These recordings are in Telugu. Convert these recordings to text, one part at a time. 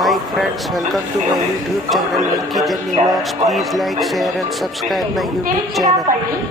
Hi friends, welcome to my YouTube channel Venki Journey Vlogs. Please like, share and subscribe my YouTube channel.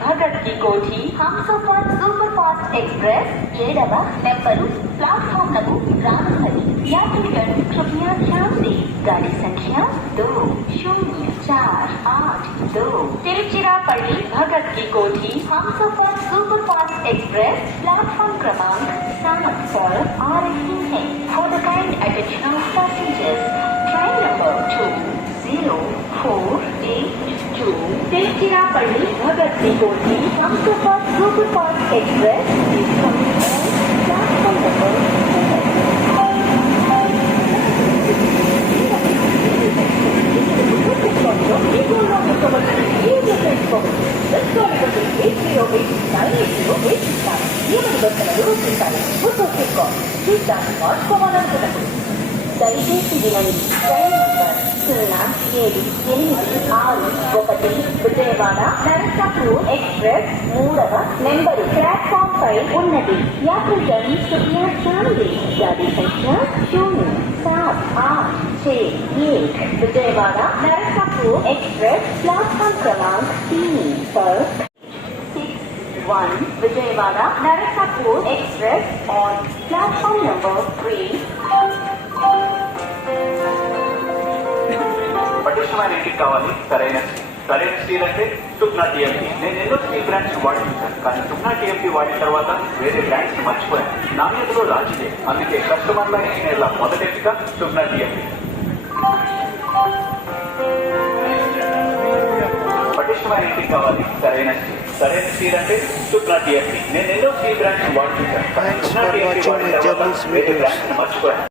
भगत की कोठी हमसफर सुपर फास्ट एक्सप्रेस 7వ నెంబరు प्लेटफॉर्म లకు రానున్నది. यात्रीगण कृपया ध्यान दें. गाड़ी संख्या 204882 तिरुचिरापल्ली भगत की कोठी Humsafar super fast express platform क्रमांक 7 पर आ रही है. For the kind attention of passengers, train number 20482 Tiruchirappalli भगत की कोठी Humsafar super fast express is coming on platform number 7. దయచేసి వినండి. Train number 0786 Vijayawada Narasapur express 3వ నెంబరు ప్లాట్ఫామ్ పై ఉన్నది. यात्रीगण कृपया ध्यान दें. गाड़ी संख्या 0786 विजयवाड़ा नरसापुर एक्सप्रेस प्लेटफॉर्म क्रमांक 3 पर 61 Vijayawada Narsapur express on platform number 3. పటిష్టమైన ఇంటికి కావాలి సరైన స్టీల్ అంటే సుప్నా టీఎంపీ. నేను ఎన్నో స్టీల్ బ్రాండ్స్ వాడించాను, కానీ సుప్నా టీఎంపీ వాడిన తర్వాత వేరే బ్రాండ్స్ మర్చిపోయాను. నాణ్యతలో రాజీదే. అందుకే కస్టమర్లని నేను మొదటి ఎంపిక సుప్నా టీఎంపీ. పటిష్టమైన ఇంటికి కావాలి సరైన స్టీల్ అంటే సుప్నా టీఎంపీ. నేను ఎన్నో స్టీల్ బ్రాండ్స్ వాడించాను, కానీ సుప్నా టీఎంపీ వాడిన తర్వాత వేరే బ్రాండ్స్ మర్చిపోయాను.